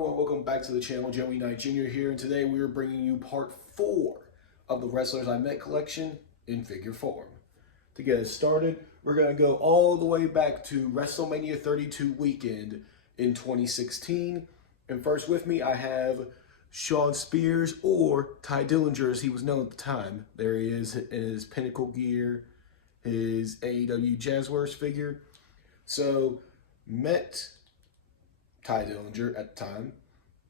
everyone, welcome back to the channel. Joey Knight Jr. here, and today we are bringing you part 4 of the Wrestlers I Met collection in figure form. To get us started, we're going to go all the way back to WrestleMania 32 weekend in 2016. And first with me, I have Shawn Spears, or Tye Dillinger as he was known at the time. There he is in his Pinnacle gear, his AEW Jazzwares figure. So, met Tye Dillinger at the time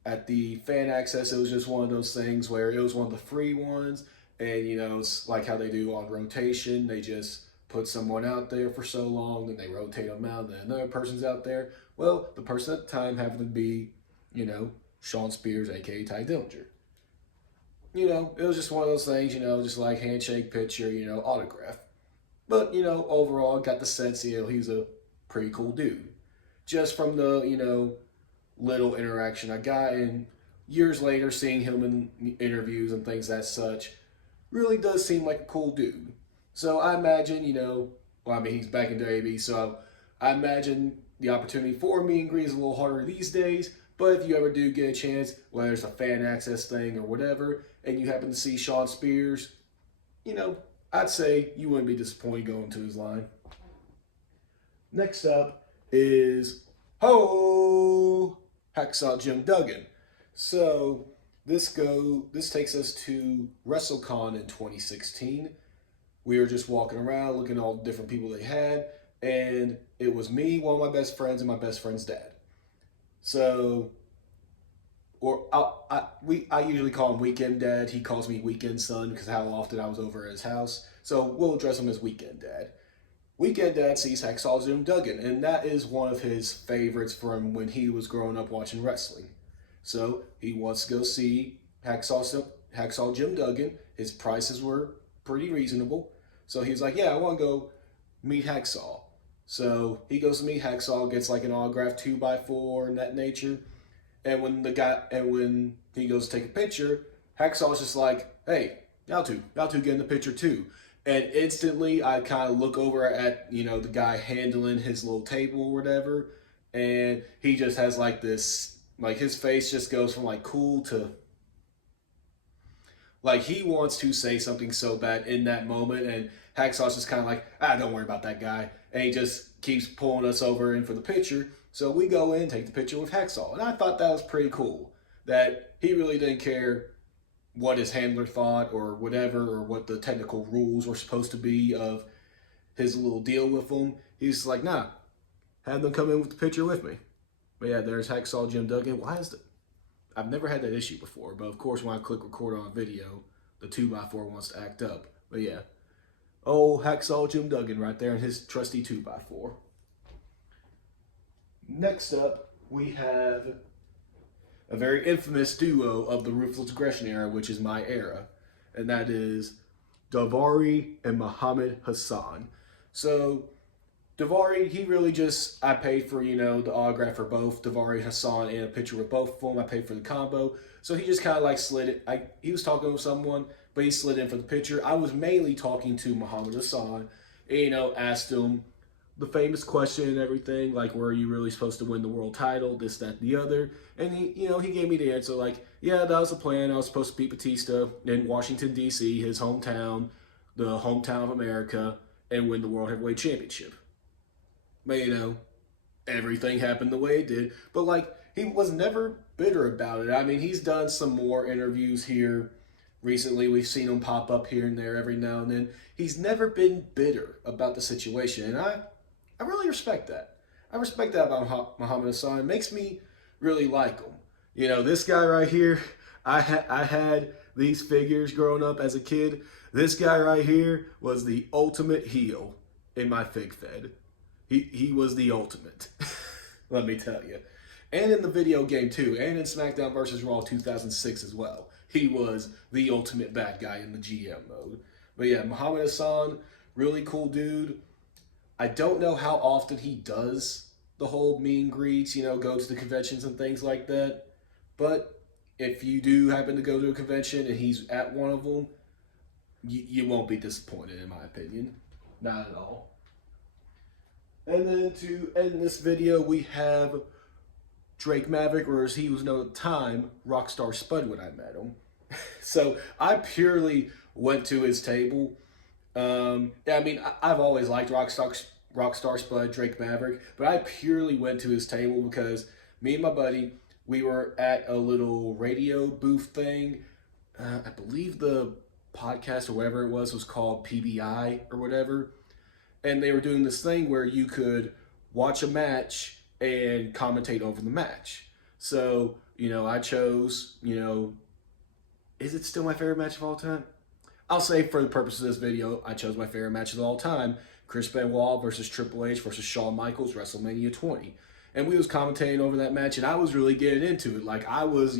at the fan access. It was just one of those things where it was one of the free ones, and you know, it's like how they do on rotation. They just put someone out there for so long, then they rotate them out, then another person's out there. Well, the person at the time happened to be, you know, Shawn Spears, aka Tye Dillinger. You know, it was just one of those things, you know, just like handshake, picture, you know, autograph. But, you know, overall, I got the sense, you know, he's a pretty cool dude. Just from the, you know, little interaction I got, and years later seeing him in interviews and things as such, really does seem like a cool dude. So I imagine, you know, well, I mean, he's back in WB, so I imagine the opportunity for meet and greet is a little harder these days. But if you ever do get a chance, whether it's a fan access thing or whatever, and you happen to see Shawn Spears, you know, I'd say you wouldn't be disappointed going to his line. Next up is Hacksaw Jim Duggan. So this takes us to WrestleCon in 2016. We were just walking around looking at all the different people they had, and it was me, one of my best friends, and my best friend's dad. So, I usually call him Weekend Dad. He calls me Weekend Son because how often I was over at his house. So we'll address him as Weekend Dad. Weekend Dad sees Hacksaw Jim Duggan, and that is one of his favorites from when he was growing up watching wrestling. So he wants to go see Hacksaw Jim Duggan. His prices were pretty reasonable. So he's like, yeah, I want to go meet Hacksaw. So he goes to meet Hacksaw, gets like an autographed 2x4 and that nature. And when he goes to take a picture, Hacksaw's just like, hey, y'all two get in the picture too. And instantly I kind of look over at, you know, the guy handling his little table or whatever. And he just has like this, like his face just goes from like cool to, like he wants to say something so bad in that moment. And Hacksaw's just kind of like, don't worry about that guy. And he just keeps pulling us over in for the picture. So we go in, take the picture with Hacksaw. And I thought that was pretty cool. That he really didn't care what his handler thought or whatever, or what the technical rules were supposed to be of his little deal with them. He's like, nah, have them come in with the picture with me. But yeah, there's Hacksaw Jim Duggan. I've never had that issue before, but of course when I click record on a video, the 2x4 wants to act up. But yeah, Hacksaw Jim Duggan right there in his trusty 2x4. Next up, we have a very infamous duo of the Ruthless Aggression era, which is my era, and that is Daivari and Muhammad Hassan. So Daivari, he really just, I paid for, you know, the autograph for both Daivari and Hassan and a picture with both of them. I paid for the combo. So he just kind of like slid it. He was talking with someone, but he slid in for the picture. I was mainly talking to Muhammad Hassan and, you know, asked him the famous question and everything, like, were you really supposed to win the world title, this, that, the other? And he, you know, he gave me the answer, like, yeah, that was the plan. I was supposed to beat Batista in Washington, D.C., his hometown, the hometown of America, and win the World Heavyweight Championship. But, you know, everything happened the way it did. But, like, he was never bitter about it. I mean, he's done some more interviews here recently. We've seen him pop up here and there every now and then. He's never been bitter about the situation, and I really respect that. I respect that about Muhammad Hassan. It makes me really like him. You know, this guy right here, I had these figures growing up as a kid. This guy right here was the ultimate heel in my fig fed. He was the ultimate, let me tell you. And in the video game too, and in SmackDown vs. Raw 2006 as well. He was the ultimate bad guy in the GM mode. But yeah, Muhammad Hassan, really cool dude. I don't know how often he does the whole meet and greets, you know, go to the conventions and things like that. But if you do happen to go to a convention and he's at one of them, you won't be disappointed, in my opinion. Not at all. And then to end this video, we have Drake Maverick, or as he was known at the time, Rockstar Spud when I met him. So I purely went to his table. Yeah, I mean, I've always liked Rockstar Spud, Drake Maverick, but I purely went to his table because me and my buddy, we were at a little radio booth thing. I believe the podcast or whatever it was called PBI or whatever. And they were doing this thing where you could watch a match and commentate over the match. So, I chose, is it still my favorite match of all time? I'll say for the purpose of this video, I chose my favorite match of all time, Chris Benoit versus Triple H versus Shawn Michaels, WrestleMania 20. And we was commentating over that match, and I was really getting into it. Like, I was,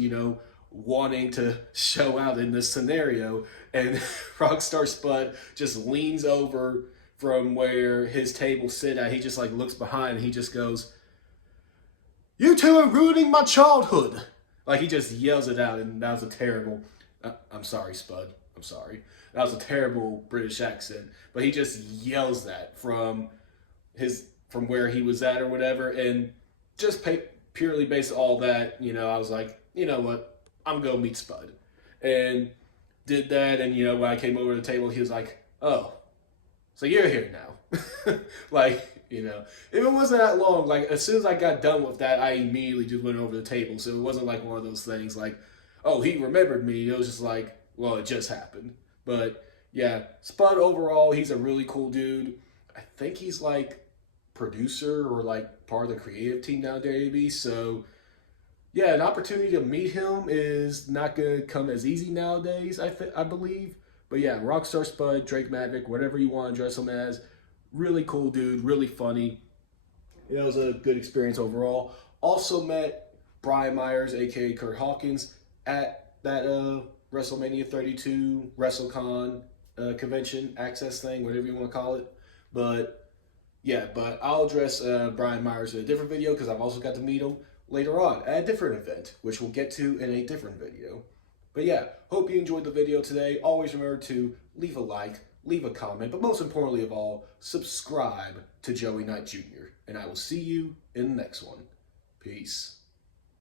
wanting to show out in this scenario, and Rockstar Spud just leans over from where his table sit at. He just, looks behind, and he just goes, "You two are ruining my childhood." Like, he just yells it out, and that was a terrible... I'm sorry, Spud. I'm sorry. That was a terrible British accent. But he just yells that from where he was at or whatever. And just purely based on all that, I was like, you know what? I'm going to meet Spud. And did that. And, when I came over to the table, he was like, "Oh, so you're here now." If it wasn't that long, as soon as I got done with that, I immediately just went over to the table. So it wasn't like one of those things like, oh, he remembered me. It was just like, well, it just happened. But yeah, Spud overall, he's a really cool dude. I think he's producer or part of the creative team now at WWE. So yeah, an opportunity to meet him is not going to come as easy nowadays, I believe. But yeah, Rockstar Spud, Drake Maverick, whatever you want to address him as, really cool dude, really funny. It was a good experience overall. Also met Brian Myers, aka Kurt Hawkins, at that WrestleMania 32 WrestleCon convention access thing, whatever you want to call it. But I'll address Brian Myers in a different video because I've also got to meet him later on at a different event, which we'll get to in a different video. But yeah, hope you enjoyed the video today. Always remember to leave a like, leave a comment, but most importantly of all, subscribe to Joey Knight Jr. And I will see you in the next one. Peace.